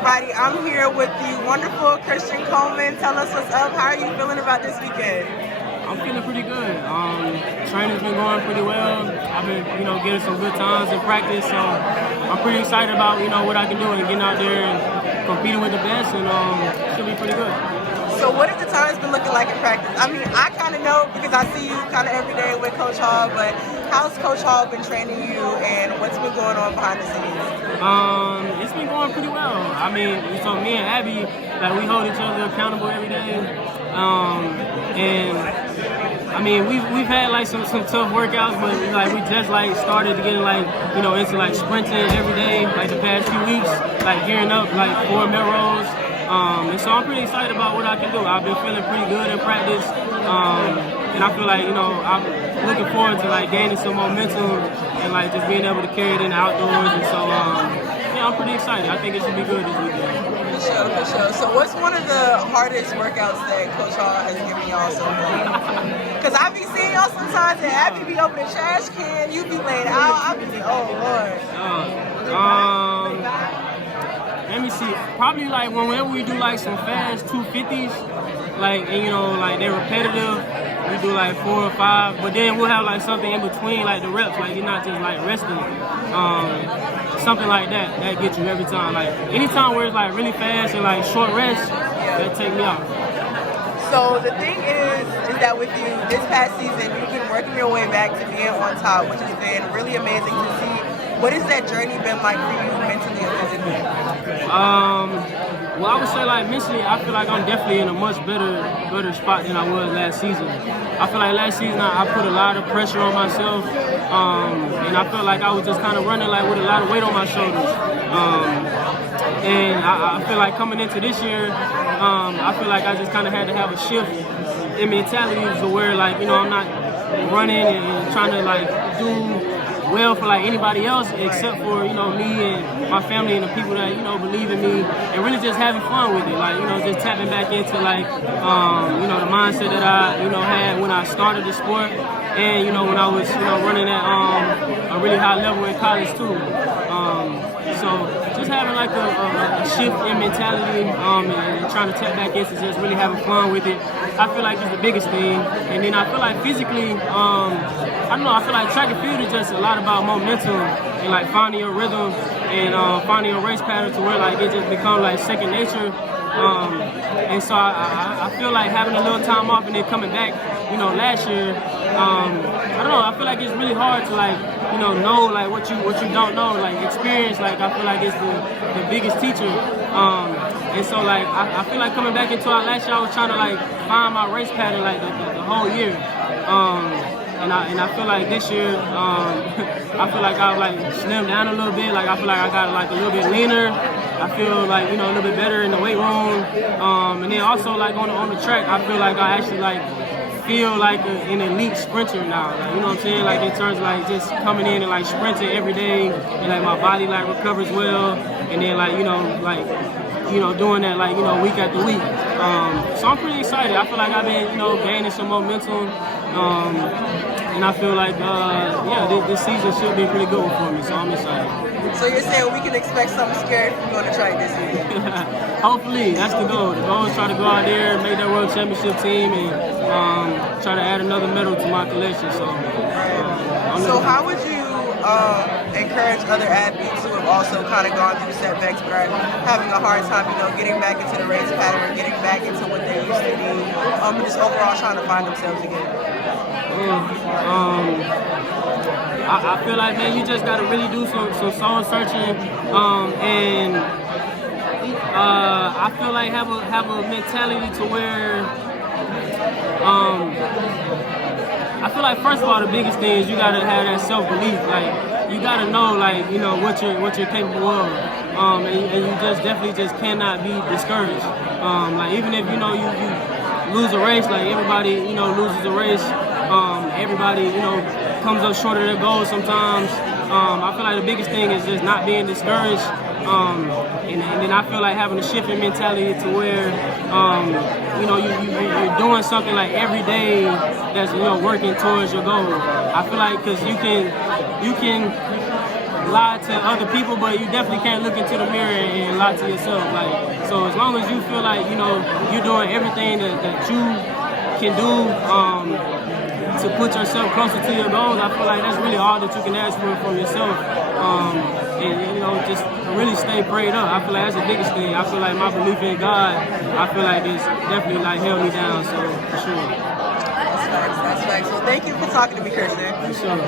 everybody. I'm here with the wonderful Christian Coleman. Tell us what's up. How are you feeling about this weekend? I'm feeling pretty good. Training's been going pretty well. I've been, getting some good times in practice. So I'm pretty excited about, what I can do and getting out there and competing with the best, and should be pretty good. So what have the times been looking like in practice? I mean, I kind of know because I see you kind of every day with Coach Hall, but how's Coach Hall been training you, and what's been going on behind the scenes? It's been going pretty well. I mean, so me and Abby, we hold each other accountable every day. And I mean, we've had some tough workouts, but we just started to get into sprinting every day, the past few weeks, gearing up for Millrose. And so I'm pretty excited about what I can do. I've been feeling pretty good in practice, and I feel I'm looking forward to gaining some momentum and just being able to carry it in the outdoors. And so yeah, I'm pretty excited. I think it should be good this weekend. For sure. So what's one of the hardest workouts that Coach Hall has given y'all so far? Because I be seeing y'all sometimes, and Abby be opening the trash can, you be laid out. I be like, oh Lord. Let me see. Probably whenever we do some fast 250s, and they're repetitive, we do 4 or 5. But then we'll have something in between, the reps, you're not just resting. Something like that gets you every time. Anytime where it's really fast and short rest, that take me out. So the thing is that with you this past season, you've been working your way back to being on top, which has been really amazing to see. What has that journey been like for you mentally and physically? Well, I would say mentally, I feel I'm definitely in a much better spot than I was last season. I feel last season I put a lot of pressure on myself, and I felt I was just kind of running with a lot of weight on my shoulders. And I feel coming into this year, I feel I just kind of had to have a shift in mentality to where I'm not running and trying to do well for anybody else except for me and my family and the people that believe in me, and really just having fun with it, just tapping back into the mindset that I had when I started the sport, and when I was running at a really high level in college too. So just having a shift in mentality and trying to tap back into just really having fun with it, I feel is the biggest thing. And then I feel physically, I don't know, I feel track and field is just a lot about momentum and finding your rhythm and finding your race pattern to where it just becomes second nature. And so I feel having a little time off and then coming back, last year, I don't know, I feel it's really hard to know what you don't know, experience, I feel it's the biggest teacher. And so I feel coming back into our last year, I was trying to find my race pattern the whole year. And I feel this year, I feel I've slimmed down a little bit. I feel I got a little bit leaner. I feel a little bit better in the weight room. And then also on the track, I feel I actually feel an elite sprinter now. You know what I'm saying? In terms of just coming in and sprinting every day, and my body recovers well, and then doing that week after week. So I'm pretty excited. I feel I've been gaining some momentum. And I feel this season should be a pretty good one for me, so I'm excited. So you're saying we can expect something scary from going to track this year? Hopefully, that's the goal. The goal is try to go out there, make that world championship team, and try to add another medal to my collection. So, how would you encourage other athletes who have also kind of gone through setbacks but are having a hard time, getting back into the race pattern, getting back into what they used to do, and just overall trying to find themselves again? I feel man, you just gotta really do some soul searching, and I feel have a mentality to where I feel first of all, the biggest thing is you gotta have that self-belief. You gotta know what you're capable of, and you just definitely just cannot be discouraged. Even if you lose a race, everybody loses a race. Everybody comes up short of their goals sometimes. I feel the biggest thing is just not being discouraged. And then I feel having a shift in mentality to where you're doing something every day that's working towards your goal. I feel because you can lie to other people, but you definitely can't look into the mirror and lie to yourself. Like, so as long as you feel like, you know, you're doing everything that you can do to put yourself closer to your goals, I feel like that's really all that you can ask for from yourself. And you know, just really stay prayed up. I feel like that's the biggest thing. I feel like my belief in God, I feel like it's definitely like held me down. So for sure. That's facts. That's facts. So thank you for talking to me, Christian. For sure.